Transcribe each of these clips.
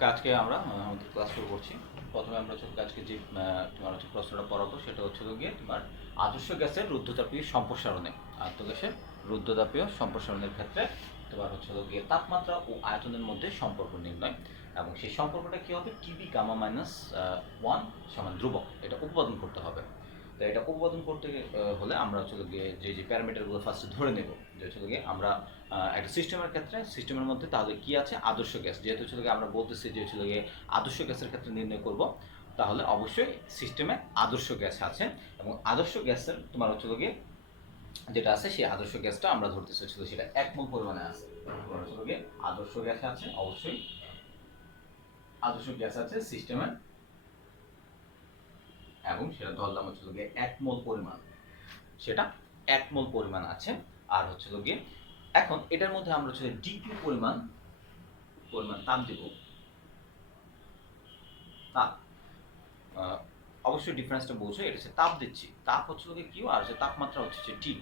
ওকে, আজকে আমরা আমাদের ক্লাস শুরু করছি। প্রথমে আমরা আজকে যে তোমার প্রশ্নটা পড়াবো সেটা গিয়ে তোমার আদর্শ গ্যাসের রুদ্ধতাপীয় সম্প্রসারণে, আদর্শ গ্যাসের রুদ্ধতাপীয় সম্প্রসারণের ক্ষেত্রে তোমার গিয়ে তাপমাত্রা ও আয়তনের মধ্যে সম্পর্ক নির্ণয়, এবং সেই সম্পর্কটা কী হবে, টিবি গামা মাইনাস 1 সমান ধ্রুবক, এটা উৎপাদন করতে হবে। তো এটা উৎপাদন করতে হলে আমরা গিয়ে যে প্যারামিটারগুলো ফার্স্টে ধরে নেব, যে গিয়ে আমরা একটা সিস্টেমের ক্ষেত্রে সিস্টেমের মধ্যে তাহলে কি আছে, আদর্শ গ্যাস, যেহেতু গিয়ে আমরা বলতেছি যে গিয়ে আদর্শ গ্যাসের ক্ষেত্রে নির্ণয় করব, তাহলে অবশ্যই সিস্টেমে আদর্শ গ্যাস আছে, এবং আদর্শ গ্যাসের তোমার গিয়ে যেটা আছে সেই আদর্শ গ্যাসটা আমরা ধরতেছি সেটা 1 মোল পরিমাণে আছে। গিয়ে আদর্শ গ্যাস আছে, অবশ্যই আদর্শ গ্যাস আছে সিস্টেমে, এবং সেটা ধরলাম গিয়ে 1 মোল পরিমাণ, সেটা 1 মোল পরিমাণ আছে। আর গিয়ে এখন এটার মধ্যে আমরা ডিকিউ পরিমাণ তাপ দেব। তাপ অবশ্যই ডিফারেন্সটা বলছো, এটা হচ্ছে তাপ দিচ্ছি, তাপ গিয়ে কিউ, আর তাপমাত্রা হচ্ছে টি।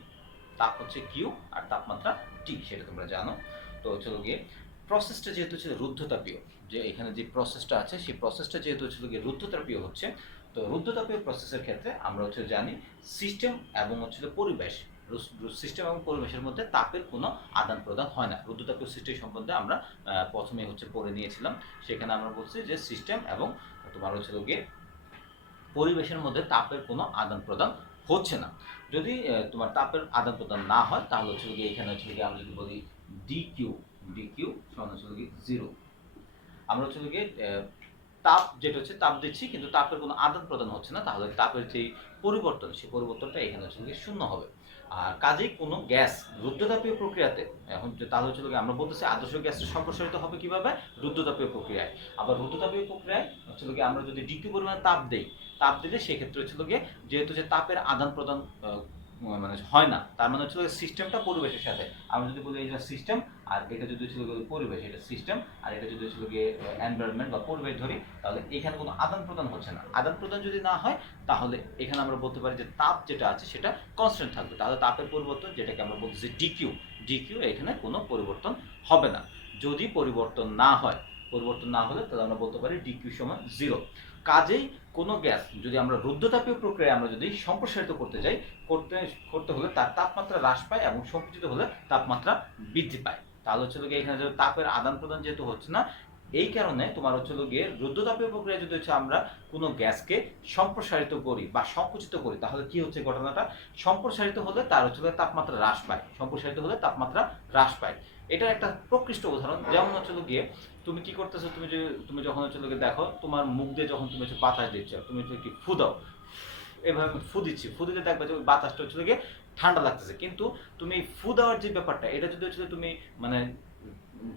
তাপ হচ্ছে কিউ আর তাপমাত্রা টি, সেটা তোমরা জানো। তো গিয়ে প্রসেসটা যেহেতু রুদ্ধতাপীয়, যে এখানে যে প্রসেসটা আছে সেই প্রসেসটা যেহেতু গিয়ে রুদ্ধতাপীয় হচ্ছে, তো রুদ্ধতাপীয় প্রসেসের ক্ষেত্রে আমরা জানি সিস্টেম এবং পরিবেশ, সিস্টেম এবং পরিবেশের মধ্যে তাপের কোনো আদান প্রদান হয় না। রুদ্ধতাপীয় সিস্টেম সম্বন্ধে আমরা প্রথমে পড়ে নিয়েছিলাম, সেখানে আমরা বলছি যে সিস্টেম এবং তোমার গিয়ে পরিবেশের মধ্যে তাপের কোনো আদান প্রদান হচ্ছে না। যদি তোমার তাপের আদান প্রদান না হয় তাহলে গিয়ে এখানে গিয়ে আমরা যদি বলি ডিকিউ সমান গিয়ে 0। আমরা গিয়ে তাপ যেটা তাপ দিচ্ছি কিন্তু তাপের কোনো আদান প্রদান হচ্ছে না, তাহলে তাপের যে পরিবর্তন সেই পরিবর্তনটা এখানে গিয়ে শূন্য হবে। আর কাজেই কোনো গ্যাস রুদ্ধতাপীয় প্রক্রিয়াতে, এখন তাহলে আমরা বলতেছি আদর্শ গ্যাসটা সম্প্রসারিত হবে কিভাবে, রুদ্ধতাপীয় প্রক্রিয়ায়। আবার রুদ্ধতাপীয় প্রক্রিয়ায় গিয়ে আমরা যদি ডিকিউ পরিমাণ তাপ দিলে সেক্ষেত্রে গিয়ে যেহেতু তাপের আদান প্রদান মানে হয় না, তার মানে সিস্টেমটা পরিবেশের সাথে, আমরা যদি বলি এটা সিস্টেম আর এটা যদি পরিবেশ, এটা সিস্টেম আর এটা যদি গিয়ে এনভায়রনমেন্ট বা পরিবেশ ধরি, তাহলে এখানে কোনো আদান প্রদান হচ্ছে না। আদান প্রদান যদি না হয় তাহলে এখানে আমরা বলতে পারি যে তাপ যেটা আছে সেটা কনস্ট্যান্ট থাকবে, তাহলে তাপের পরিবর্তন যেটাকে আমরা বলতেছি ডিকিউ এখানে কোনো পরিবর্তন হবে না। যদি পরিবর্তন না হলে তাহলে আমরা বলতে পারি ডিকিউ সমান 0। কাজেই কোনো গ্যাস যদি আমরা রুদ্ধতাপীয় প্রক্রিয়ায় আমরা যদি সম্প্রসারিত করতে হলে তার তাপমাত্রা হ্রাস পায় এবং সংকুচিত হলে তাপমাত্রা বৃদ্ধি পায়। তাহলে এখানে তাপের আদান প্রদান যেহেতু হচ্ছে না, এই কারণে তোমার গিয়ে রুদ্ধতাপীয় প্রক্রিয়া যদি আমরা কোনো গ্যাসকে সম্প্রসারিত করি বা সংকুচিত করি, তাহলে কি হচ্ছে ঘটনাটা, সম্প্রসারিত হলে তার তাপমাত্রা হ্রাস পায়। এটার একটা প্রকৃষ্ট উদাহরণ, যেমন গিয়ে তুমি কি করতেছো, তুমি যখন দেখো তোমার মুখ দিয়ে যখন তুমি বাতাস দিচ্ছ, তুমি কি ফু দাও, এভাবে ফু দিতে দেখবে যে বাতাসটা গিয়ে ঠান্ডা লাগতেছে, কিন্তু তুমি ফু দেওয়ার যে ব্যাপারটা, এটা যদি তুমি মানে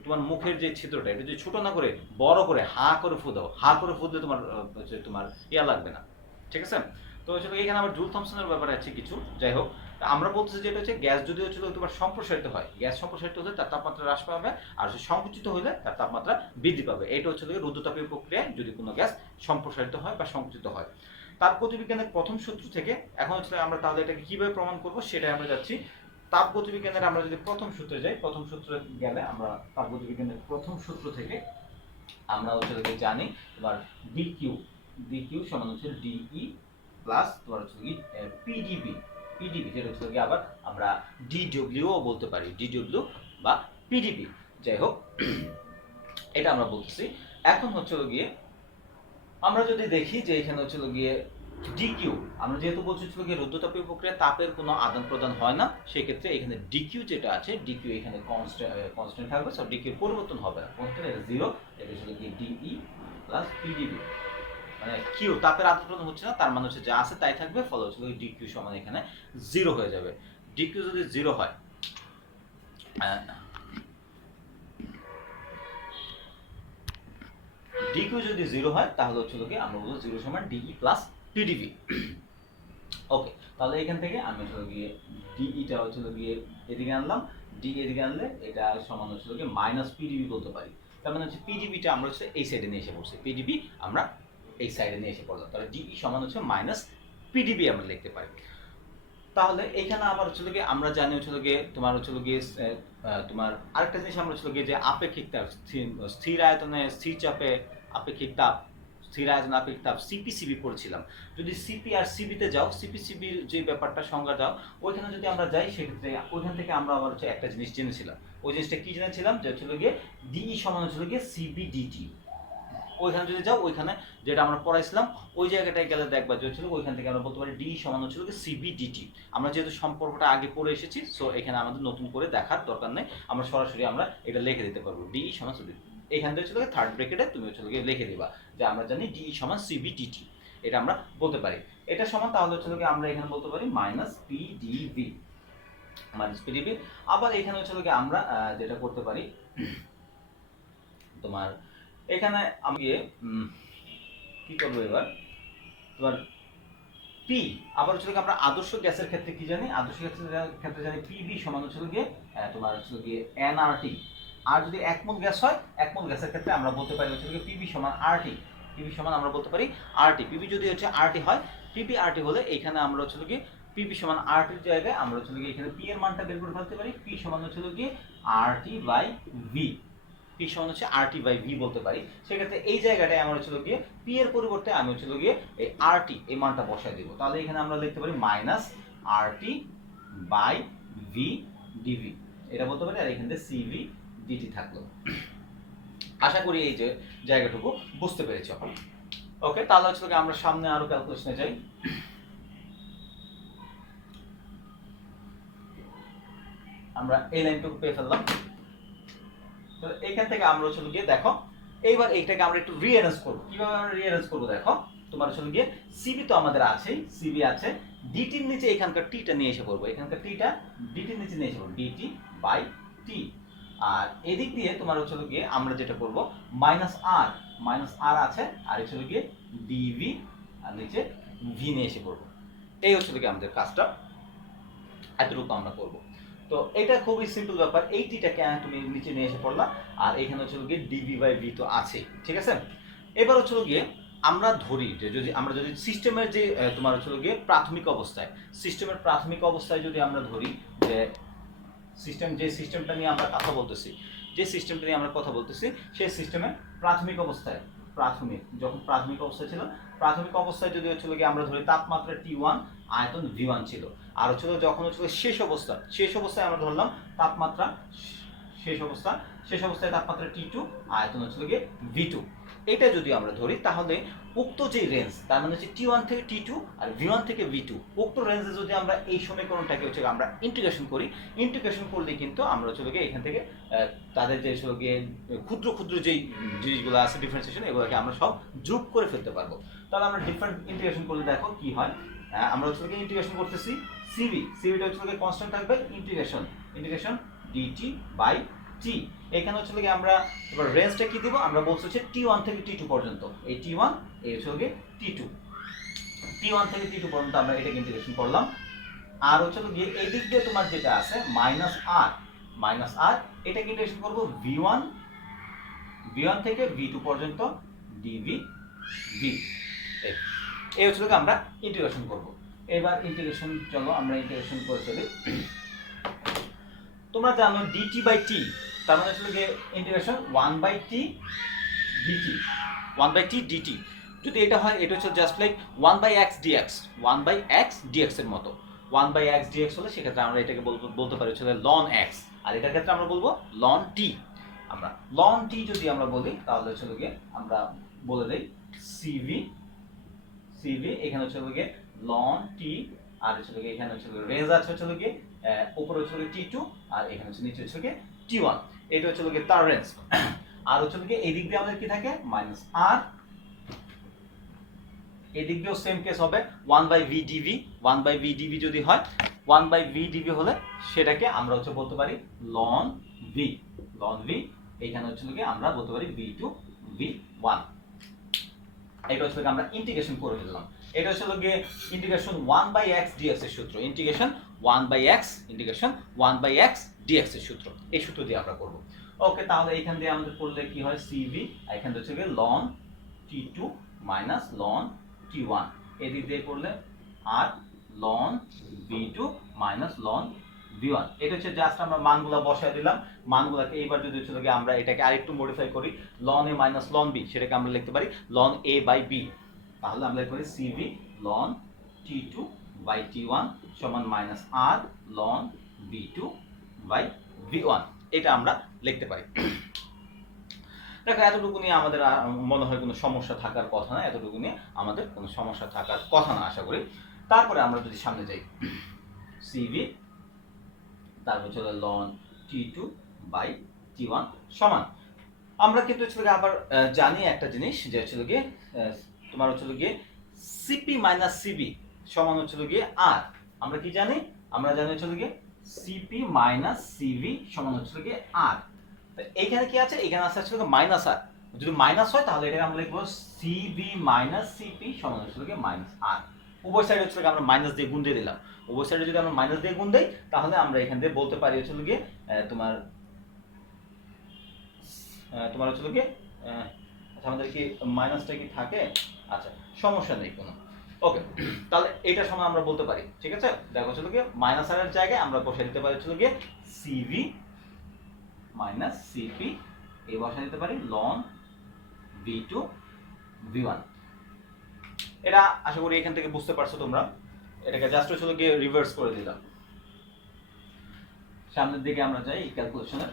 তোমার মুখের যে ছিদ্রটা এটা যদি ছোট না করে বড় করে হা করে ফু দাও, হা করে ফু দিলে তোমার ইয়া লাগবে না, ঠিক আছে। তো এখানে আবার জুল থমসনের ব্যাপারে আছে কিছু, যাই হোক আমরা বলতেছি যেটা গ্যাস যদি তোমার সম্প্রসারিত হয়, গ্যাস সম্প্রসারিত হলে তার তাপমাত্রা হ্রাস পাবে, আর সংকুচিত হলে তার তাপমাত্রা বৃদ্ধি পাবে। এটা রুদ্ধতাপীয় প্রক্রিয়ায় যদি কোনো গ্যাস সম্প্রসারিত হয় বা সংকুচিত হয়। তাপগতিবিজ্ঞানের প্রথম সূত্র থেকে এখন আমরা তাহলে এটাকে কিভাবে প্রমাণ করব সেটাই আমরা যাচ্ছি। তাপগতিবিজ্ঞানের আমরা যদি প্রথম সূত্রে যাই, প্রথম সূত্রে গেলে আমরা তাপগতিবিজ্ঞানের প্রথম সূত্র থেকে আমরা জানি তোমার ডিকিউ সমান ডিই প্লাস তোমার পিডিবি যেটা আবার আমরা ডিডব্লিউ বলতে পারি, ডিডব্লিউ বা পিডিবি, যাই হোক এটা আমরা বলতেছি। এখন গিয়ে আমরা যদি দেখি যে এখানে গিয়ে ডিকিউ, আমরা যেহেতু বলছি রুদ্ধতাপীয় প্রক্রিয়া তাপের কোনো আদান প্রদান হয় না, সেক্ষেত্রে এখানে ডিকিউ যেটা আছে, ডিকিউ এখানে কনস্ট্যান্ট থাকবে, সব ডিকিউর পরিবর্তন হবে না, কনস্ট্যান্ট, এটা 0, এটা গিয়ে ডিই প্লাস পিডিবি, মানে কিউ তাপের আদান প্রদান হচ্ছে না, তার মানে যা আছে তাই থাকবে, ফলে ডিকিউ সমান এখানে 0 হয়ে যাবে। ডিকিউ যদি 0 হয়, ডিকিউ যদি 0 হয় তাহলে কি আমরা বলবো 0 সমান ডিই প্লাস পিডিবি। ওকে, তাহলে এখান থেকে আমি গিয়ে ডিইটা গিয়ে এদিকে আনলাম, ডি এদিকে আনলে এটা সমান গিয়ে মাইনাস পিডিবি বলতে পারি। তার মানে পিডিবিটা আমরা এই সাইডে নিয়ে এসে পড়ছি, পিডিবি আমরা এই সাইডে নিয়ে এসে পড়লাম, তাহলে ডিই সমান মাইনাস পিডিবি আমরা লিখতে পারি। তাহলে এখানে আবার আমরা জানি তোমার তোমার আরেকটা জিনিস আমরা যে আপেক্ষিক তাপ, স্থির আয়তনে স্থির চাপে আপেক্ষিক তাপ, স্থির আয়তনে আপেক্ষিক তাপ সিপিসিবি পড়ছিলাম। যদি সিপি আর সিবিতে যাও, সিপিসিবির যে ব্যাপারটা সংজ্ঞা দাও, ওইখানে যদি আমরা যাই সেক্ষেত্রে ওইখান থেকে আমরা আবার একটা জিনিস জেনেছিলাম। ওই জিনিসটা কি জেনেছিলাম, যে ডিই সমান সিবি ডিটি। ওইখানে যদি যাও, ওইখানে যেটা আমরা পড়াইছিলাম ওই জায়গাটায় গেলে দেখবা যে ওইখান থেকে আমরা বলতে পারি ডি সমান সিবি ডিটি। আমরা যেহেতু সম্পর্কটা আগে পড়ে এসেছি, সো এখানে আমাদের নতুন করে দেখার দরকার নেই, আমরা সরাসরি আমরা এটা লিখে দিতে পারবো ডি সমান সিবি। এখান থেকে থার্ড ব্র্যাকেটে তুমি লিখে দিবা যে আমরা জানি ডি সমান সিবি ডিটি, এটা আমরা বলতে পারি। এটা সমান তাহলে আমরা এখানে বলতে পারি মাইনাস পিডিভি, মাইনাস পিডিভি। আবার এখানে আমরা যেটা করতে পারি, তোমার এখানে আমি কি করবো এবার, তোমার পি আবার আমরা আদর্শ গ্যাসের ক্ষেত্রে কি জানি, আদর্শ গ্যাসের ক্ষেত্রে জানি পিবি সমান তোমার এনআরটি। আর যদি এক মোল গ্যাস হয়, এক মোল গ্যাসের ক্ষেত্রে আমরা বলতে পারি পিবি সমান আরটি। পিবি সমান আমরা বলতে পারি আরটি। পিবি যদি আরটি হয়, পিবি আরটি হলে এখানে আমরা পিবি সমান আরটির জায়গায় আমরা এখানে পি এর মানটা বের করে ফেলতে পারি। পি সমান আরটি বাই ভি, পি সমান আরটি বাই ভি বলতে পারি। সেক্ষেত্রে এই জায়গাটায় আমরা পি এর পরিবর্তে আমি এই আরটি এই মানটা বসায় দিব। তাহলে এখানে আমরা লিখতে পারি minus RT by V dV, এটা বলতে পারি। আর এখান থেকে সিভি ডিটি থাকলো। আশা করি এই যে জায়গাটুকু বুঝতে পেরেছ। ওকে, তাহলে আমরা সামনে আরো ক্যালকুলেশনে যাই। আমরা এই লাইনটুকু পেয়ে ফেললাম। তো এখান থেকে আমরা দেখো এইবার এইটাকে আমরা একটু রিঅ্যারেঞ্জ করব। কিভাবে আমরা রিঅ্যারেঞ্জ করব দেখো, তোমার সিবি তো আমাদের আছেই, সিবি আছে, ডিটির নিচে এখানকার টিটা নিয়ে এসে পড়বো, এখানকার টিটা ডিটির নিচে নিয়ে এসে পড়বো, ডিটি বাই টি। আর এদিক দিয়ে তোমার আমরা যেটা করব মাইনাস আর আছে, আর ডিভি আর নিচে ভি নিয়ে এসে পড়বো। এই আমাদের কাজটা, এতটুকু আমরা করব। তো এটা খুবই সিম্পল ব্যাপার। এই টিটাকে তুমি নিচে নিয়ে এসে পড়লা, আর এখানে ডিভি বাই ভি তো আছে, ঠিক আছে। এবার আমরা ধরি যে আমরা যদি সিস্টেমের যে তোমার প্রাথমিক অবস্থায়, সিস্টেমের প্রাথমিক অবস্থায় যদি আমরা ধরি যে সিস্টেমটা নিয়ে আমরা কথা বলতেছি, সেই সিস্টেমের প্রাথমিক অবস্থায়, যখন প্রাথমিক অবস্থায় ছিল, প্রাথমিক অবস্থায় যদি আমরা ধরি তাপমাত্রা T1, আয়তন V1 ছিল। আর যখন শেষ অবস্থায় আমরা ধরলাম তাপমাত্রা, শেষ অবস্থায় তাপমাত্রা T2, আয়তন V2। এটা যদি আমরা ধরি, তাহলে উক্ত যে রেঞ্জ, তার মানে T1 থেকে T2 আর V1 থেকে V2, উক্ত রেঞ্জে যদি আমরা এই সমীকরণটাকে আমরা ইন্টিগ্রেশন করি, ইন্টিগ্রেশন করলে কিন্তু আমরা এখান থেকে তাদের যে ক্ষুদ্র ক্ষুদ্র যেই জিনিসগুলো আছে ডিফারেন্সিয়েশন, এগুলোকে আমরা সব যোগ করে ফেলতে পারবো। তাহলে আমরা ডিফারেন্ট ইন্টিগ্রেশন করলে দেখো কি হয়। আমরা ইন্টিগ্রেশন করতেছি, সিভিটা কনস্ট্যান্ট থাকবে, ইন্টিগ্রেশন ডিটি বাই টি। এখানে আমরা এবার রেঞ্জটা কি দিব, আমরা বলছি T1 থেকে T2 পর্যন্ত। এই T1, এই T2, T1 থেকে T2 পর্যন্ত আমরা এটাকে ইন্টিগ্রেশন করলাম। আর এই দিক দিয়ে তোমার যেটা আছে মাইনাস আর, এটাকে ইন্টিগ্রেশন করব V1 থেকে V2 পর্যন্ত ডিভি ভি। এই আমরা ইন্টিগ্রেশন করব। এবার ইন্টিগ্রেশন, চলো আমরা ইন্টিগ্রেশন করে ফেলি। তোমরা জানো ডিটি বাই টি, তার মানে integration 1/t dt, 1/t dt। যদি এটা হয়, এটা just like 1/x dx, 1/x dx এর মতো। 1/x dx হলে সেক্ষেত্রে আমরা এটাকে বলতে পারি ln x, আর এটার ক্ষেত্রে আমরা বলবো ln t। আমরা ln t যদি আমরা বলি, তাহলে আমরা বলে দেই cv, এখানে ln t, আর এখানে রেঞ্জ আছে উপরে T2, আর এখানে নিচে T1। এটা তার রেঞ্জ। আর এই দিক দিয়ে আমাদের কি থাকে, মাইনাস আর। এই দিক দিয়েও সেম কেস হবে, 1/v dv, 1/v dv যদি হয়, 1/v dv হলে সেটাকে আমরা বলতে পারি ln v, এখানে আমরা বলতে পারি v2 v1। এটা আমরা ইন্টিগ্রেশন করে ফেললাম। এটা ইন্টিগ্রেশন 1/x dx এর সূত্র, ইন্টিগ্রেশন 1/x dx এর সূত্র, এই সূত্র দিয়ে আমরা করব। ওকে, তাহলে এইখান দিয়ে আমাদের করলে কি হয়, cv, এখান থেকে ln t2 minus ln t1, এদিক দিয়ে করলে আর loan v2 minus loan v1। এটা হচ্ছে জাস্ট আমরা মানগুলা বসায় দিলাম। মানগুলাকে এইবার যদি হচ্ছে গিয়ে আমরা এটাকে আরেকটু মডিফাই করি, ln a minus ln b, সেটাকে আমরা লিখতে পারি লন a বাই b। তাহলে আমরা লিখতে পারি cv loan t2 by t1 সমান minus r loan v2 by v1। এটা আমরা লিখতে পারি। দেখো এতটুকু নিয়ে আমাদের মনে হয় কোনো সমস্যা থাকার কথা না, এতটুকু নিয়ে আমাদের কোনো সমস্যা থাকার কথা না আশা করি। তারপরে আমরা যদি সামনে যাই, সিভি তারপর চলে লন t2 বাই t1 সমান, আমরা কিন্তু হচ্ছে আবার জানি একটা জিনিস যে হচ্ছে গিয়ে তোমার হচ্ছে গিয়ে সিপি মাইনাস সিবি সমান হচ্ছে গিয়ে আর। আমরা কি জানি? আমরা জানি হচ্ছে গিয়ে সিপি মাইনাস সিভি সমান হচ্ছে গিয়ে আর। এইখানে কি আছে? এখানে আছে হচ্ছে মাইনাস আর। যদি মাইনাস হয় তাহলে এটাকে আমরা লিখবো সিবি মাইনাস সিপি সমান হচ্ছে গিয়ে মাইনাস আর। উভয় সাইডে হচ্ছে আমরা মাইনাস দিয়ে গুণ দিয়ে দিলাম। উভয় সাইডে যদি আমরা মাইনাস দিয়ে গুণ দেই তাহলে আমরা এখান থেকে বলতে পারি হচ্ছে গিয়ে তোমার হচ্ছে গিয়ে আচ্ছা আমাদের কি মাইনাসটা কি থাকে? আচ্ছা সমস্যা নেই কোনো। ওকে, তাহলে এটা সময় আমরা বলতে পারি, ঠিক আছে? দেখো হচ্ছে গিয়ে মাইনাস আর এর জায়গায় আমরা বসে দিতে পারি হচ্ছে গিয়ে সিভি মাইনাস সিপি, এই বসে দিতে পারি লন v2 v1। এটা আশা করি এখান থেকে বুঝতে পারছো তোমরা। এটাকে জাস্ট হচ্ছে গিয়ে রিভার্স করে দিলাম। সামনের দিকে আমরা যাই ক্যালকুলেশনে।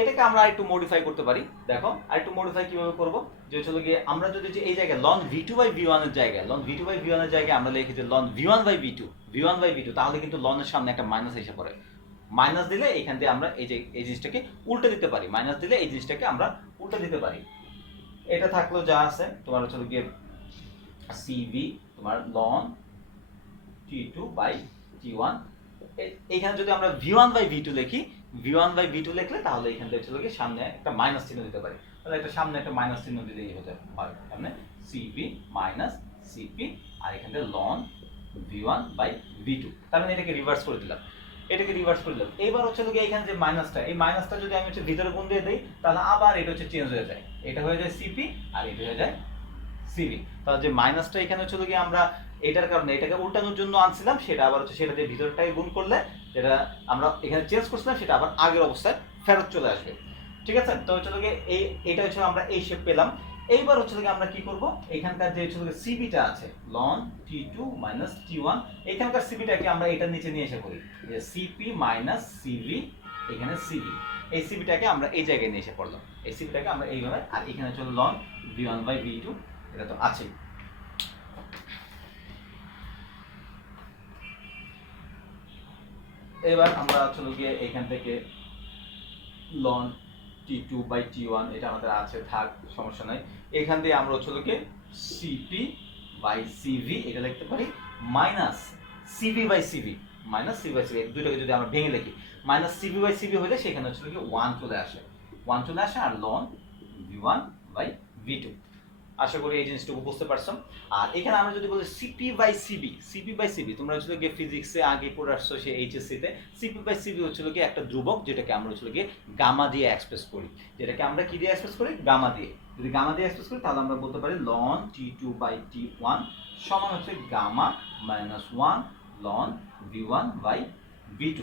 এটাকে আমরা আরেকটু মডিফাই করতে পারি। দেখো আরেকটু মডিফাই কিভাবে করব, যে হচ্ছে গিয়ে আমরা যদি এই জায়গায় লন v2 বাই v1 এর জায়গায় আমরা লিখি যে লন v1 বাই v2 তাহলে কিন্তু লনের সামনে একটা মাইনাস এসে পড়ে। মাইনাস দিলে এখান দিয়ে আমরা এই যে এই জিনিসটাকে উল্টে দিতে পারি, মাইনাস দিলে এই জিনিসটাকে আমরা উল্টে দিতে পারি। এটা থাকলো যা আছে তোমার হচ্ছে গিয়ে সিভি তোমার লন t2 বাই t1। এইখানে যদি আমরা v1 বাই v2 লিখি, v1 বাই v2 লিখলে তাহলে এখান থেকে চলে গিয়ে সামনে একটা মাইনাস চিহ্ন দিতে পারি। তাহলে এটা সামনে একটা মাইনাস চিহ্ন দিতেই হতে হয়, সামনে সিভি মাইনাস সিপি আর এখান থেকে লন v1 বাই v2। তার মানে এটাকে রিভার্স করে দিলাম। এবার হচ্ছে গিয়ে এখানে যে মাইনাসটা, এই মাইনাসটা যদি আমি হচ্ছে ভিতরে গুণ দিয়ে দেই তাহলে আবার এটা হচ্ছে চেঞ্জ হয়ে যায়, এটা হয়ে যায় সিপি আর এটা হয়ে যায় সিভি। তাহলে যে মাইনাসটা এখানে হচ্ছে গিয়ে আমরা এটার কারণে এটাকে উল্টানোর জন্য আনছিলাম, সেটা আবার হচ্ছে সেটা দিয়ে ভিতরটাকে গুণ করলে যেটা আমরা এখানে চেঞ্জ করছিলাম সেটা আবার আগের অবস্থায় ফেরত চলে আসবে, ঠিক আছে? তো হচ্ছে গিয়ে এটা হচ্ছে আমরা এই শেপ পেলাম। এইবার হচ্ছে গিয়ে আমরা কি করব, এখানকার যে হচ্ছে সিবিটা আছে লন t2 মাইনাস t1, এখানকার সিবিটাকে আমরা এটার নিচে নিয়ে এসে করি যে সিপি মাইনাস সিভি, এখানে সিভি, এই সিবিটাকে আমরা এই জায়গায় নিয়ে এসে পড়লাম। এই সিবিটাকে আমরা এইভাবে, আর এখানে হচ্ছে লন v1 বাই v2, এটা তো আছেই। এবার আমরা চলে গিয়ে এখান থেকে লন t2 বাই t1 এটা আমাদের আছে, থাক সমস্যা নাই। এখান দিয়ে আমরা চলে গিয়ে সিপি বাই সিভি এটা লিখতে পারি minus CV by CV, minus CV by CV, দুইটাকে যদি আমরা ভেঙে লিখি মাইনাস সিভি বাই সিভি হলে সেখানে হচ্ছে কি 1 চলে আসে, 1 চলে আসে আর লন v1 বাই v2। আশা করি এই জিনিসটুকু বুঝতে পারছো। আর এখানে আমরা যদি বলি সিপি বাই সিবি, তোমরা হচ্ছে গিয়ে ফিজিক্সে আগে পড়ে আসছো সেই এইচএসসি তে। সিপি বাই সিবি হচ্ছে গিয়ে একটা ধ্রুবক, যেটাকে আমরা হচ্ছে গিয়ে গামা দিয়ে এক্সপ্রেস করি, যেটাকে আমরা কি দিয়ে এক্সপ্রেস করি? গামা দিয়ে। যদি গামা দিয়ে এক্সপ্রেস করি তাহলে আমরা বলতে পারি লন t2 বাই t1 সমান হচ্ছে gamma minus 1 loan v1 by v2।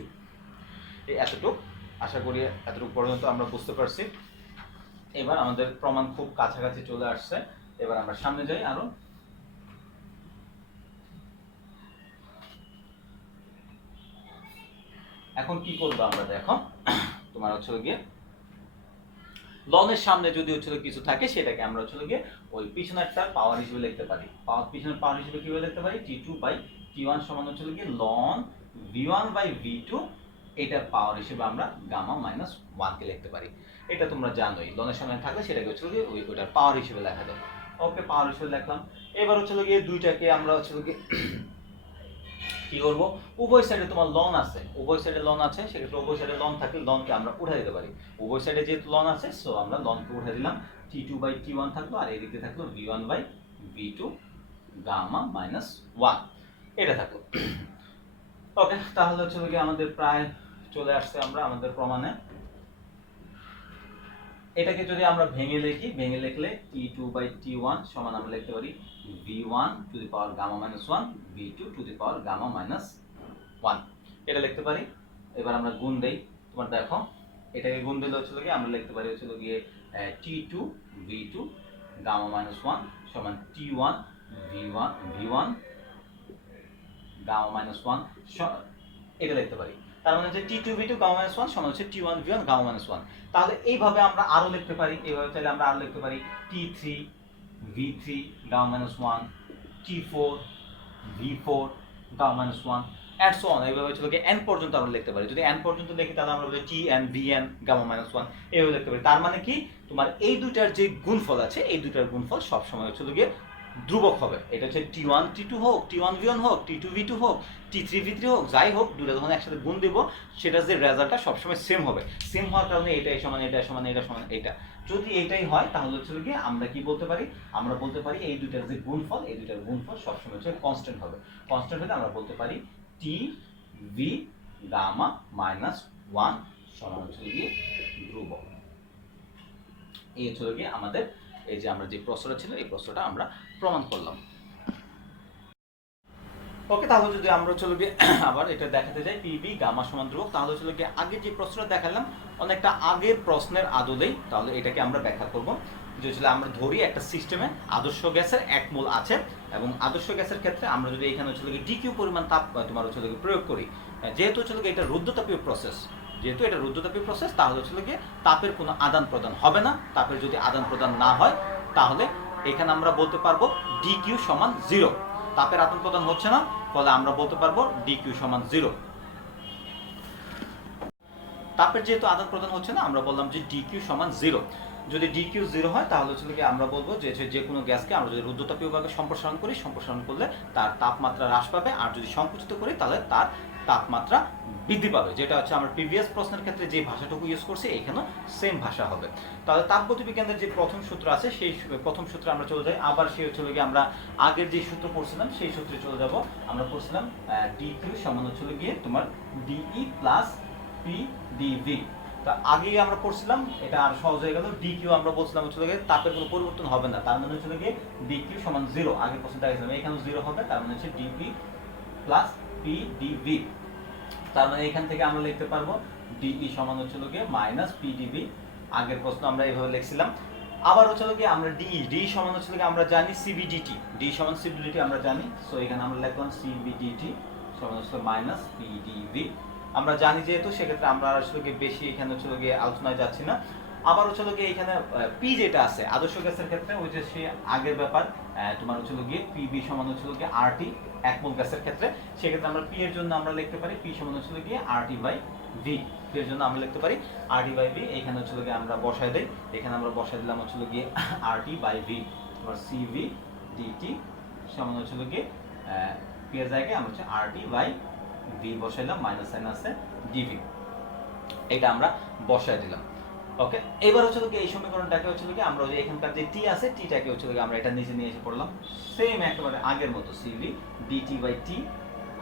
এই এতটুকু আশা করি এতটুকু পর্যন্ত আমরা বুঝতে পারছি। এবার আমাদের প্রমাণ খুব কাছাকাছি চলে আসছে। এবার আমরা সামনে যাই আরো। এখন কি করবো আমরা, দেখো তোমার হচ্ছে গিয়ে লনের সামনে যদি হচ্ছে কিছু থাকে সেটাকে আমরা হচ্ছে গিয়ে ওই পিছনেরটার পাওয়ার হিসেবে লিখতে পারি। পিছনের পাওয়ার হিসেবে কিভাবে লিখতে পারি? t2 বাই t1 সমান হচ্ছে গিয়ে লন v1 বাই v2, এটার পাওয়ার হিসেবে আমরা গামা মাইনাস 1 কে লিখতে পারি। এটা তোমরা জানোই, লনের সামনে থাকলে সেটাকে হচ্ছে গিয়ে ওইটার পাওয়ার হিসেবে লেখা যায়। ওকে, পাওয়ার হিসেবে লিখলাম। এবার হচ্ছে গিয়ে দুইটাকে আমরা হচ্ছে গিয়ে কি করব, উভয় সাইডে তোমার লন আছে, সেক্ষেত্রে উভয় সাইডে লন থাকলে লনকে আমরা উঠাই দিতে পারি। উভয় সাইডে যেহেতু লন আছে সো আমরা লনকে উঠাই দিলাম, t2 বাই t1 থাকলো আর এদিকে থাকলো v1 by v2 gamma minus 1, এটা থাকলো। ওকে, তাহলে হচ্ছে আমাদের প্রায় চলে আসছে আমরা আমাদের প্রমাণে। এটাকে যদি আমরা ভেঙে লিখি, ভেঙে লিখলে T2/T1 সমান আমরা লিখতে পারি V1 to the power gamma minus 1 V2 to the power gamma minus 1, এটা লিখতে পারি। এবার আমরা গুণ দেই, তোমার দেখো এটাকে গুণ দিলে হচ্ছে কি আমরা লিখতে পারি হচ্ছে গিয়ে T2 V2 গামা মাইনাস 1 সমান T1 V1 গামা মাইনাস 1, এটা লিখতে পারি। তার মানে হচ্ছে T2 V2 গামা মাইনাস 1 সমান হচ্ছে T1 V1 গামা মাইনাস 1। তাহলে এইভাবে আমরা আরো লিখতে পারি, এইভাবে চাইলে আমরা আরো লিখতে পারি T3 V3 gamma minus 1 T4 V4 gamma minus 1 and so on। এইভাবে হচ্ছে কি n পর্যন্ত আমরা লিখতে পারি। যদি n পর্যন্ত লিখি তাহলে আমরা বলি Tn Vn গামা মাইনাস 1 এইভাবে লিখতে পারি। তার মানে কি তোমার এই দুইটার যে গুণফল আছে এই দুইটার গুণফল সব সময় হচ্ছে গিয়ে ধ্রুবক হবে। এটা হচ্ছে T1 T2 হোক, T1 V1 হোক, T2 V2 হোক, T3 V3 হোক, যাই হোক দুটো যখন একসাথে গুণ দিব সেটা যে রেজাল্টটা সবসময় সেম হবে। সেম হওয়ার কারণে এটাই সমান এটা সমান এটা সমান এটা। যদি এটাই হয় তাহলে হচ্ছে গিয়ে আমরা কি বলতে পারি, আমরা বলতে পারি এই দুইটার যে গুণফল এই দুইটার গুণফল সবসময় হচ্ছে কনস্ট্যান্ট হবে। কনস্ট্যান্ট হলে আমরা বলতে পারি T V গামা মাইনাস 1 সমান হচ্ছে গিয়ে ধ্রুবক। এই হচ্ছে গিয়ে আমাদের এই যে আমরা যে প্রশ্নটা ছিল এই প্রশ্নটা আমরা প্রমাণ করলাম। ওকে, তাহলে যদি আমরা চলে গিয়ে আবার এটা দেখাতে যাই পিবি গামা সমান ধ্রুবক, তাহলে চলে গিয়ে আগে যে প্রশ্নটা দেখালাম অনেকটা আগের প্রশ্নের আদলেই, তাহলে এটাকে আমরা ব্যাখ্যা করব। যে হচ্ছে আমরা ধরি একটা সিস্টেমে আদর্শ গ্যাসের এক মোল আছে এবং আদর্শ গ্যাসের ক্ষেত্রে আমরা যদি এখানে হচ্ছে গিয়ে ডিকিউ পরিমাণ তাপ তোমার হচ্ছে গিয়ে প্রয়োগ করি, যেহেতু হচ্ছে গিয়ে এটা রুদ্ধতাপীয় প্রসেস, যেহেতু এটা রুদ্ধতাপীয় প্রসেস তাহলে হচ্ছে গিয়ে তাপের কোনো আদান প্রদান হবে না। তাপের যদি আদান প্রদান না হয় তাহলে এখানে আমরা বলতে পারবো ডিকিউ সমান 0। তাপের আদান প্রদান হচ্ছে না, ফলে আমরা বলতে পারবো ডিকিউ সমান 0। তাপের যেহেতু আদান প্রদান হচ্ছে না আমরা বললাম যে ডিকিউ সমান 0। যদি ডিকিউ 0 হয় তাহলে হচ্ছে কি আমরা বলবো যে কোনো গ্যাসকে আমরা যদি রুদ্ধতাপীয়ভাবে সম্প্রসারণ করি, সম্প্রসারণ করলে তার তাপমাত্রা হ্রাস পাবে, আর যদি সংকুচিত করি তাহলে তার তাপমাত্রা বৃদ্ধি পাবে। যেটা হচ্ছে আমরা প্রিভিয়াস প্রশ্নের ক্ষেত্রে যে ভাষাটুকু ইউজ করছি এখানেও সেম ভাষা হবে। তাহলে তাপগতিবিজ্ঞানের যে প্রথম সূত্র আছে সেই প্রথম সূত্রে আমরা চলে যাই, আবার সেই হচ্ছে গিয়ে আমরা আগের যে সূত্র পড়ছিলাম সেই সূত্রে চলে যাব। আমরা পড়ছিলাম ডিকিউ সমান হচ্ছে গিয়ে তোমার ডিই প্লাস পি ডিভি। তা আগেই আমরা পড়ছিলাম, এটা আর সহজ হয়ে গেল। ডিকিউ আমরা বলছিলাম হচ্ছে গিয়ে তাপের কোনো পরিবর্তন হবে না, তার মানে হচ্ছে গিয়ে ডিকিউ সমান 0। আগের প্রশ্ন দেখেছিলাম এখানেও 0 হবে, তার মানে হচ্ছে ডিপি প্লাস পি ডিভি। তার মানে এখান থেকে আমরা লিখতে পারবো ডিই সমান হচ্ছে গিয়ে মাইনাস পি ডিভি। আগের প্রশ্ন আমরা এইভাবে লিখছিলাম। আবার হচ্ছে গিয়ে আমরা ডি সমান হচ্ছে গিয়ে আমরা জানি সিবিডিটি, ডি সমান সিবিডিটি আমরা জানি। সো এখানে আমরা লিখলাম সিবিডিটি সমান হচ্ছে মাইনাস পি ডিভি। আমরা জানি যেহেতু সেক্ষেত্রে আমরা আসলে বেশি এখানে হচ্ছে গিয়ে আলোচনায় যাচ্ছি না। আবার হচ্ছে গিয়ে এখানে পি যেটা আছে আদর্শ গ্যাসের ক্ষেত্রে ওই যে সে আগের ব্যাপার, তোমার হচ্ছে গিয়ে পিবি সমান হচ্ছে গিয়ে আরটি এক মোল গ্যাসের ক্ষেত্রে। সেক্ষেত্রে আমরা পি এর জন্য আমরা লিখতে পারি পি সমান হচ্ছে গিয়ে আরটি বাই ভি। পি এর জন্য আমরা লিখতে পারি আরটি বাই ভি। এখানে হচ্ছে গিয়ে আমরা বসায় দেই, এখানে আমরা বসায় দিলাম হচ্ছে গিয়ে আরটি বাই ভি। তোমার সিভি ডিটি সমান হচ্ছে গিয়ে পি এর জায়গায় আমরা হচ্ছে আরটি বাই ভি বসাইলাম, মাইনাস সাইন আছে ডিভি, এটা আমরা বসায় দিলাম। ওকে, এবার হচ্ছে কি এই সমীকরণটাকে হচ্ছে কি আমরা যে এখানকার যে টি আছে টিটাকে হচ্ছে কি আমরা এটা নিচে নিয়ে এসে পড়লাম সেম একেবারে আগের মতো সিভি ডিটি বাই টি।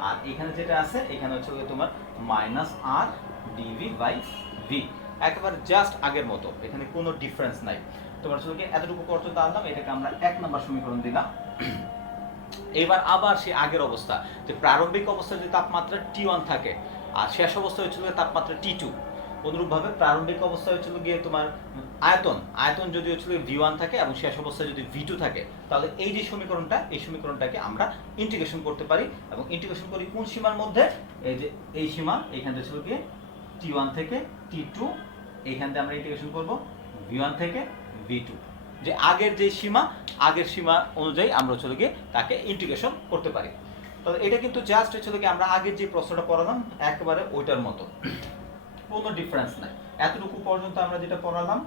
আর এখানে যেটা আছে এখানে হচ্ছে কি তোমার minus R dV by V, একেবারে জাস্ট আগের মতো, এখানে কোনো ডিফারেন্স নাই। তোমার হচ্ছে কি এতটুকু পর্যন্ত আনলাম, এটাকে আমরা 1 নম্বর সমীকরণ দিলাম। এবার আবার সেই আগের অবস্থা, যে প্রারম্ভিক অবস্থায় যে তাপমাত্রা T1 থাকে আর শেষ অবস্থায় হচ্ছিল তাপমাত্রা T2, অনুরূপভাবে প্রারম্ভিক অবস্থায় হচ্ছিল গিয়ে তোমার আয়তন যদি হচ্ছিল V1 থাকে এবং শেষ অবস্থায় যদি V2 থাকে, তাহলে এই যে সমীকরণটা এই সমীকরণটাকে আমরা ইন্টিগ্রেশন করতে পারি। এবং ইন্টিগ্রেশন করি কোন সীমার মধ্যে, এই যে এই সীমা, এখানে হচ্ছিল গিয়ে T1 থেকে T2, এইখান থেকে আমরা ইন্টিগ্রেশন করব V1 থেকে V2। যে আগের যে সীমা আগের সীমা অনুযায়ী আমরা চলে গিয়ে তাকে ইন্টিগ্রেশন করতে পারি। তাহলে এটা কিন্তু জাস্ট হচ্ছে কি আমরা আগের যে প্রশ্নটা পড়ালাম একেবারে ওইটার মতো, কোনো ডিফারেন্স নাই। এতটুকু পর্যন্ত আমরা যেটা পড়ালাম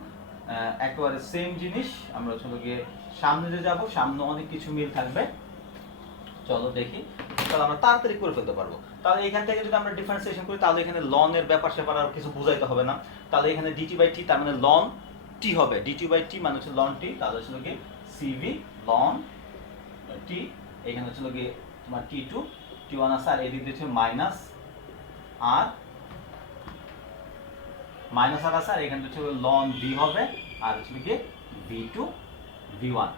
একেবারে সেম জিনিস। আমরা চলে গিয়ে সামনে যে যাব, সামনে অনেক কিছু মিল থাকবে, চলো দেখি, তাহলে আমরা তাড়াতাড়ি করে ফেলতে পারবো। তাহলে এখান থেকে যদি আমরা ডিফারেন্সিয়েশন করি তাহলে এখানে লন এর ব্যাপার স্যাপার আর কিছু বুঝাইতে হবে না। তাহলে এখানে ডিটি বাই টি তার মানে লন টি হবে, ডিটি বাই টি মানে হচ্ছে লন টি, তাহলে হচ্ছে কি সিভি লন টি। এখানে হচ্ছে কি তোমার T2 T1 আছে আর এদিক দিয়ে হচ্ছে মাইনাস আর আছে আর এখানে হচ্ছে লন ভি হবে আর হচ্ছে গিয়ে ভি2 ভি1।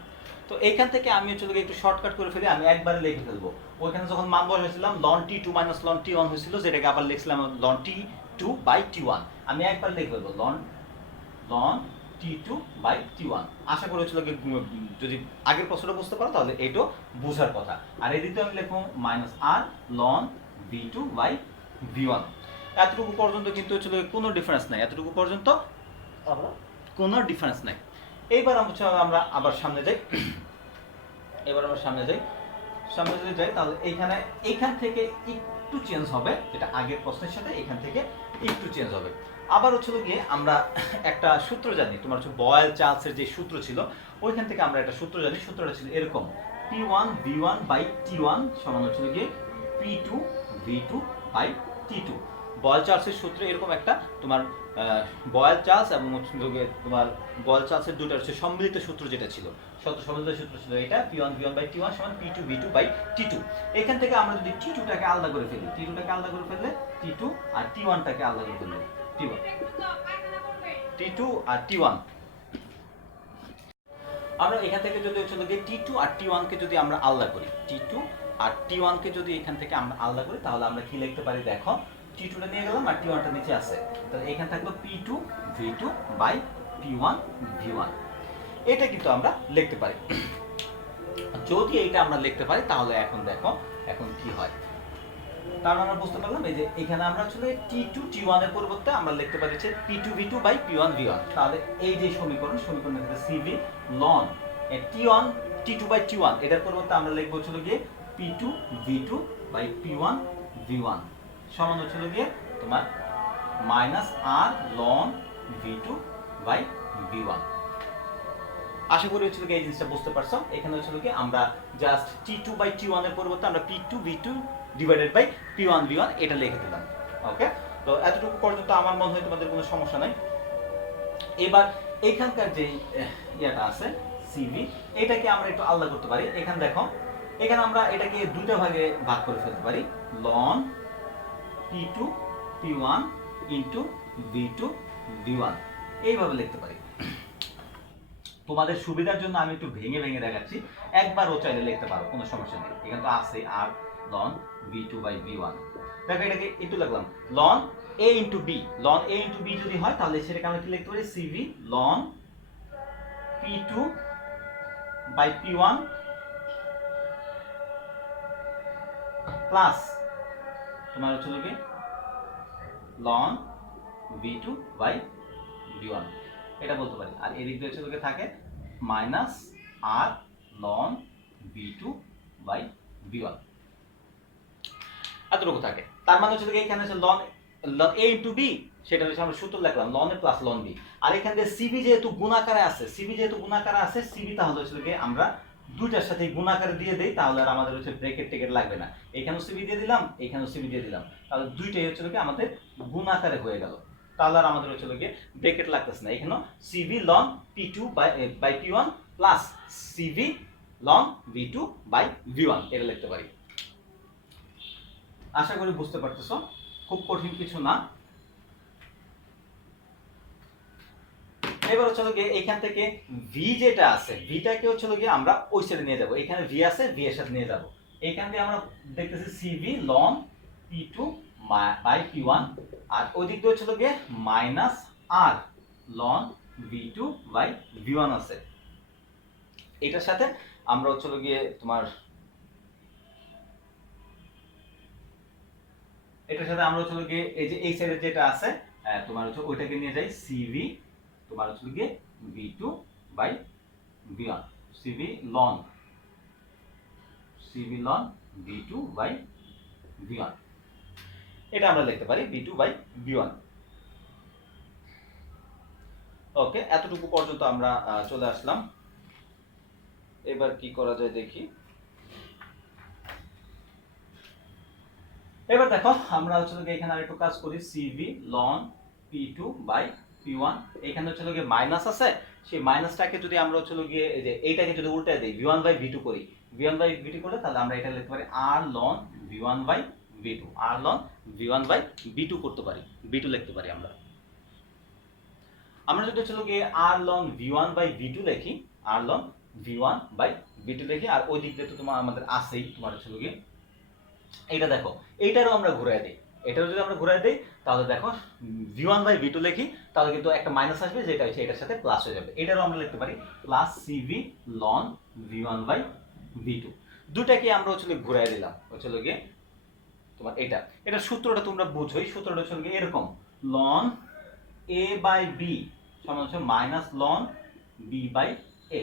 তো এইখান থেকে আমি হচ্ছে একটু শর্টকাট করে ফেলি, আমি একবারে লিখে ফেলবো। ওইখানে যখন মান বসাইছিলাম ln T two minus ln T one হয়েছিল, যেটাকে আবার লিখছিলাম ln T two by T one. আমি একবার লিখে ফেলবো ln ln T two by T one. আশা করি হচ্ছিল যদি আগের প্রশ্নটা বুঝতে পারো তাহলে এইটাও বোঝার কথা। আর এদিকে আমি লিখবো minus R ln V two by V one. এতটুকু পর্যন্ত কিন্তু হচ্ছিল কোনো ডিফারেন্স নাই, এতটুকু পর্যন্ত কোনো ডিফারেন্স নাই। এইবার আমরা আবার সামনে যাই। এবার আমরা সামনে যদি যাই তাহলে এইখান থেকে একটু চেঞ্জ হবে, যেটা আগের প্রশ্নের সাথে এখান থেকে একটু চেঞ্জ হবে। আবার হচ্ছিল গিয়ে আমরা একটা সূত্র জানি, তোমার হচ্ছে বয়েল চার্লসের যে সূত্র ছিল, ওইখান থেকে আমরা একটা সূত্র জানি। সূত্রটা ছিল এরকম, P1 V1 বাই T1 সমান হচ্ছিল গিয়ে P2 V2 by T2। Boil চার্লসের সূত্রে এরকম একটা তোমার বয়েল চার্লস এবং তোমার বয়েল চার্লসের দুটো হচ্ছে সম্মিলিত সূত্র যেটা ছিল, সম্মিলিত সূত্র ছিল এটা P1 V1 বাই T1 সমান P2 V2 বাই T2। এখান থেকে আমরা যদি T2টাকে আলাদা করে ফেলি, T2টাকে আলাদা করে ফেললে T2 আর T1টাকে আলাদা করে ফেললে T2 আর T1। আমরা এখান থেকে যদি হচ্ছে T2 আর T1 কে যদি আমরা আলাদা করি, T2 আর T1 কে যদি এখান থেকে আমরা আলাদা করি তাহলে আমরা কি লিখতে পারি দেখো, T2টা নিয়ে গেলাম আর T1টা নিচে আছে, তাহলে এখানে থাকলো P2 V2 by P1 V1। এটা কিন্তু আমরা লিখতে পারি। যদি এইটা আমরা লিখতে পারি তাহলে এখন দেখো এখন কি হয়। তাহলে আমরা বুঝতে পারলাম এই যে এখানে আমরা আসলে T2 T1 এর পরিবর্তে আমরা লিখতে পারি যে P2 V2 by P1 V1। তাহলে এই যে সমীকরণের ক্ষেত্রে CV ln T1 T2 by T1 এটার পরিবর্তে আমরা লিখব হচ্ছে গিয়ে P2 V2 by P1 V1 সমান হচ্ছে গিয়ে তোমার minus R ln V2 by V1। আশা করি হচ্ছে এই জিনিসটা বুঝতে পারছো। এখানে হচ্ছে কি আমরা জাস্ট T2 বাই T1 এর পরিবর্তে আমরা P2 V2 divided by P1 V1 এটা লিখে দিলাম। ওকে, তো এতটুকু পর্যন্ত আমার মনে হয় তোমাদের কোনো সমস্যা নাই। এবার এখানকার যে ইয়াটা আছে CV, এটাকে আমরা একটু আলাদা করতে পারি। এখানে দেখো, এখানে আমরা এটাকে দুইটা ভাগে ভাগ করে ফেলতে পারি, ln P2 P1 into V2 V1 এইভাবে লিখতে পারি। তোমাদের সুবিধার জন্য আমি একটু ভেঙে ভেঙে দেখাচ্ছি, একবারও চাইলে লিখতে পারো, কোনো সমস্যা নেই। এখানে তো আছে আর ln V2 বাই V1। দেখো এটাকে একটু লিখলাম ln A into B। ln A into B যদি হয় তাহলে সেটাকে আমরা কি লিখতে পারি CV ln P2 by P1 plus তোমার হচ্ছে কি ln V2 বাই V1 এটা বলতে পারি। আর এদিক দিয়ে হচ্ছে থাকে minus R ln V2 by V1 এতটুকু থাকে। তার মানে হচ্ছে এখানে আছে ln A ইনটু B, সেটা হচ্ছে আমরা সূত্র লিখলাম ln A plus ln B। আর এখানে যে CV যেহেতু গুণাকারে আছে, CV তাহলে হচ্ছে আমরা দুইটার সাথে গুণাকারে দিয়ে দেই, তাহলে আর আমাদের হচ্ছে ব্র্যাকেট টেকেট লাগবে না। এখানেও CV দিয়ে দিলাম, এখানেও CV দিয়ে দিলাম, তাহলে দুইটাই হচ্ছে আমাদের গুণাকারে হয়ে গেল। তাহলে আর আমাদের হচ্ছে ব্র্যাকেট লাগতেছে না। এখানেও CV ln P2 by P1 plus CV ln V2 by V1 এটা লিখতে পারি। আশা করি বুঝতে পারতেছো, খুব কঠিন কিছু না। এবার হচ্ছে এখান থেকে V যেটা আছে, Vটাকে হচ্ছে আমরা ওই সাইডে নিয়ে যাব। এখানে V আছে, V এর সাথে নিয়ে যাব। এখান থেকে আমরা দেখতেছি CV ln P2 by P1 আর ওই দিক দিয়ে হচ্ছে minus R ln V2 by V1 আছে। এটার সাথে আমরা হচ্ছে তোমার এটার সাথে আমরা হচ্ছে এই যে এই সাইডে যেটা আছে তোমার হচ্ছে ওইটাকে নিয়ে যাই CV তোমার হচ্ছে V2 by V1 CV ln V2 by V1 এটা আমরা লিখতে পারি V2 বাই V1। ওকে, এতটুকু পর্যন্ত আমরা চলে আসলাম। এবার কি করা যায় দেখি। এবার দেখো আমরা হচ্ছে এখানে আরেকটু কাজ করি, CV ln P2 by P1। এখানে হচ্ছে মাইনাস আছে, সেই মাইনাসটাকে যদি আমরা হচ্ছে এই যে এইটাকে যদি উল্টায় দেই V1 বাই V2 করি, V1 বাই V2 করলে তাহলে আমরা এটা লিখতে পারি R ln V1 by V2, R ln V1 by V2 করতে পারি, V2 লিখতে পারি আমরা। আমরা যদি হচ্ছে গিয়ে আর লন v1 বাই v2 লিখি, আর লন v1 বাই v2 লিখি, আর ওই দিক দিয়ে তো তোমার আমাদের আছেই তোমার হচ্ছে গিয়ে এইটা দেখো, এইটারও আমরা ঘুরাই দিই, এটারও যদি আমরা ঘুরাই দিই তাহলে দেখো v1 বাই v2 লিখি, তাহলে কিন্তু একটা মাইনাস আসবে যেটা হচ্ছে এটার সাথে প্লাস হয়ে যাবে। এটারও আমরা লিখতে পারি plus cv loan v1 by v2। দুটাকে আমরা হচ্ছে ঘুরাই দিলাম হচ্ছে গিয়ে তোমার এটা সূত্রটা তোমরা বুঝোই, সূত্রটা হচ্ছে গিয়ে এরকম, লন a বাই b সমান হচ্ছে minus ln b by a।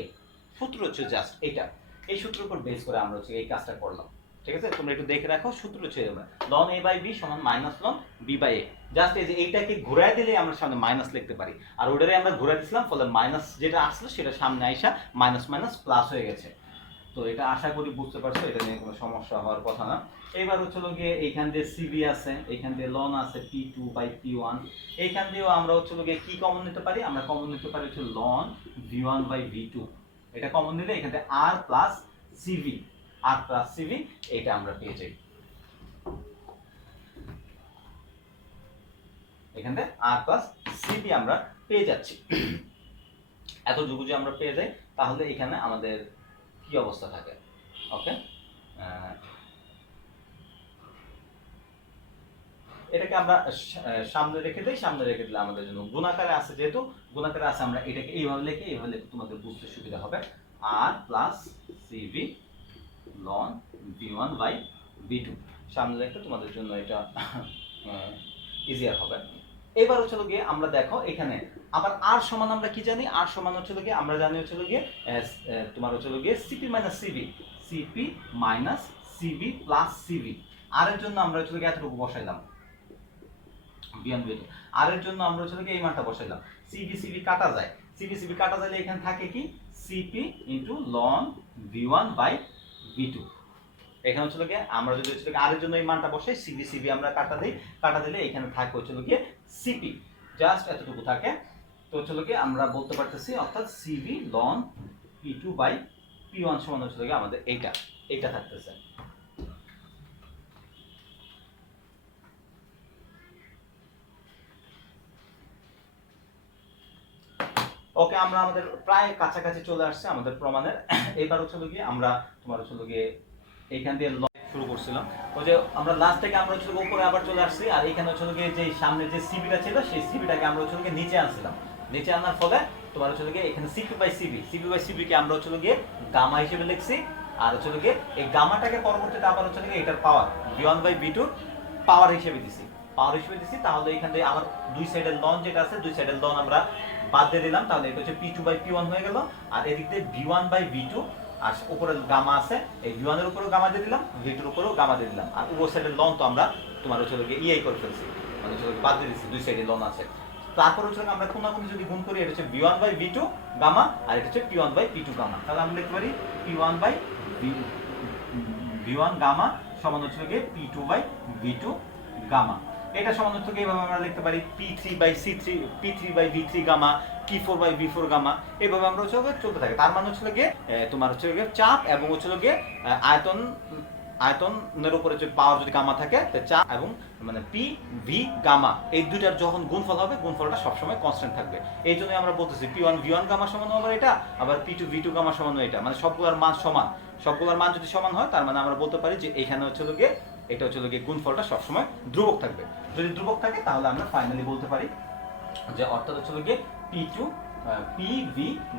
সূত্র হচ্ছে জাস্ট এটা, এই সূত্রের উপর বেস করে আমরা হচ্ছে এই কাজটা করলাম। ঠিক আছে, তোমরা একটু দেখে রাখো, সূত্র হচ্ছে লন a বাই b সমান minus ln b by a। Just এই যে এইটাকে ঘুরাই দিলে আমরা সামনে মাইনাস লিখতে পারি, আর ওটারে আমরা ঘুরাই দিয়েছিলাম, ফলে মাইনাস যেটা আসলো সেটা সামনে আইসা মাইনাস মাইনাস প্লাস হয়ে গেছে। তো এটা আশা করি বুঝতে পারছো, এটা নিয়ে কোনো সমস্যা হওয়ার কথা না। এবার হচ্ছে গিয়ে এইখান দিয়ে সিবি আছে, এইখান দিয়ে লন আছে p2 বাই p1, এইখান দিয়েও আমরা হচ্ছে গিয়ে কি কমন নিতে পারি, আমরা কমন নিতে পারি হচ্ছে লন v1 বাই v2। এটা কমন নিলে এখান থেকে r plus CV, r plus CV এটা আমরা পেয়ে যাই, এখান থেকে r প্লাস সিভি আমরা পেয়ে যাচ্ছি। এতটুকু যদি আমরা পেয়ে যাই তাহলে এখানে আমাদের কি অবস্থা থাকে। ওকে, এটাকে আমরা সামনে রেখে দিই, সামনে রেখে দিলে আমাদের জন্য গুণাকারে আছে, যেহেতু গুণাকারে আছে আমরা এটাকে এইভাবে লিখে, এইভাবে লিখে তোমাদের বুঝতে সুবিধা হবে, r plus CV ln v1 by v2 সামনে রেখে তোমাদের জন্য এটা ইজিয়ার হবে। এবার হচ্ছে গিয়ে আমরা দেখো এখানে আবার r সমান আমরা কি জানি, r সমান হচ্ছে গিয়ে আমরা জানি হচ্ছে গিয়ে তোমার হচ্ছে গিয়ে CP minus CV, CP minus CV plus CV. r এর জন্য আমরা হচ্ছে গিয়ে এতটুকু বসাইলাম v1 v2, r এর জন্য আমরা হচ্ছে গিয়ে এই মানটা বসাইলাম। সিভি সিভি কাটা যায়, সিভি সিভি কাটা যাইলে এখানে থাকে কি CP into loan v1 by v2। এখানে হচ্ছে গিয়ে আমরা যদি হচ্ছে আর এর জন্য এই মানটা বসাই, সিবি সিবি আমরা কাটা দিই, কাটা দিলে এখানে থাকে হচ্ছে গিয়ে সিপি, জাস্ট এতটুকু থাকে। তো হচ্ছে গিয়ে আমরা বলতে পারতেছি অর্থাৎ CB loan p2 by p1 সমান হচ্ছে গিয়ে আমাদের এইটা থাকতেছে। ওকে, আমরা আমাদের প্রায় কাছাকাছি চলে আসছে আমাদের প্রমাণের। এবার হচ্ছে গিয়ে আমরা তোমার হচ্ছে গিয়ে এইখান দিয়ে শুরু করছিলাম, ওই যে আমরা লাস্ট থেকে আমরা হচ্ছে উপরে আবার চলে আসছি, আর এখানে হচ্ছে গিয়ে যে সামনে যে সিবিটা ছিল সেই সিবিটাকে আমরা হচ্ছে গিয়ে নিচে আনছিলাম। নিচে আনার ফলে তোমার হচ্ছে গিয়ে এখানে সিপি বাই সিবি কে আমরা হচ্ছে গিয়ে গামা হিসেবে লিখছি, আর হচ্ছে গিয়ে এই গামাটাকে পরবর্তীতে আবার হচ্ছে গিয়ে এটার পাওয়ার v1 বাই v2 পাওয়ার হিসেবে দিছি, তাহলে এখান থেকে আবার দুই সাইডের লন যেটা আছে, দুই সাইডের লন আমরা বাদ দিয়ে দিলাম, তাহলে এটা হচ্ছে p2 বাই p1 হয়ে গেল। আর এদিক দিয়ে v1 বাই v2, আর উপরে গামা আছে, এই v1 এর উপরেও গামা দিয়ে দিলাম, v2 এর উপরেও গামা দিয়ে দিলাম, আর উপর সাইডের লন তো আমরা তোমার হচ্ছে ইয়ে করে ফেলছি, মানে হচ্ছে বাদ দিয়ে দিচ্ছি, দুই সাইডে লন আছে। তারপর হচ্ছে আমরা কোনাকুনি যদি গুণ করি, এটা হচ্ছে v1 বাই v2 গামা, আর এটা হচ্ছে p1 বাই p2 গামা, তাহলে আমরা লিখতে পারি p1 বাই v1 গামা সমান হচ্ছে গিয়ে p2 বাই v2 গামা। এটা সমান হচ্ছে এইভাবে আমরা লিখতে পারি p3 by c3, p3 by v3 gamma, p4 by v4 gamma, এইভাবে আমরা হচ্ছে চলতে থাকে। তার মানে হচ্ছে গিয়ে তোমার হচ্ছে গিয়ে চাপ এবং হচ্ছে গিয়ে আয়তনের উপরে যে পাওয়ার যদি গামা থাকে, চাপ এবং মানে পি ভি গামা এই দুইটার যখন গুণফল হবে, গুণফলটা সবসময় কনস্ট্যান্ট থাকবে। এই জন্যই আমরা বলতেছি p1 v1 গামা সমান হবে এটা, আবার p2 v2 গামা সমান এটা, মানে সবগুলোর মান সমান। সবগুলোর মান যদি সমান হয় তার মানে আমরা বলতে পারি যে এখানে হচ্ছে গিয়ে এটা হচ্ছে গিয়ে গুণফলটা সবসময় ধ্রুবক থাকবে। যদি ধ্রুবক থাকে তাহলে আমরা ফাইনালি বলতে পারি যে অর্থাৎ হচ্ছে গিয়ে p2 pv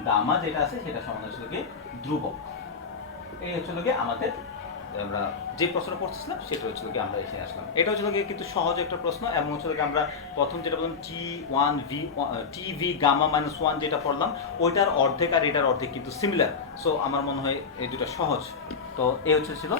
গামা যেটা আছে সেটা সমান হচ্ছে গিয়ে ধ্রুবক। এই হচ্ছে গিয়ে আমাদের আমরা যে প্রশ্নটা পড়তেছিলাম সেটা হচ্ছে গিয়ে আমরা এখানে আসলাম। এটা হচ্ছে গিয়ে কিন্তু সহজ একটা প্রশ্ন, এবং হচ্ছে গিয়ে আমরা প্রথম যেটা বললাম tv গামা মাইনাস 1 যেটা পড়লাম ওইটার অর্ধেক আর এটার অর্ধেক কিন্তু সিমিলার। সো আমার মনে হয় এই দুটো সহজ। তো এই হচ্ছে ছিল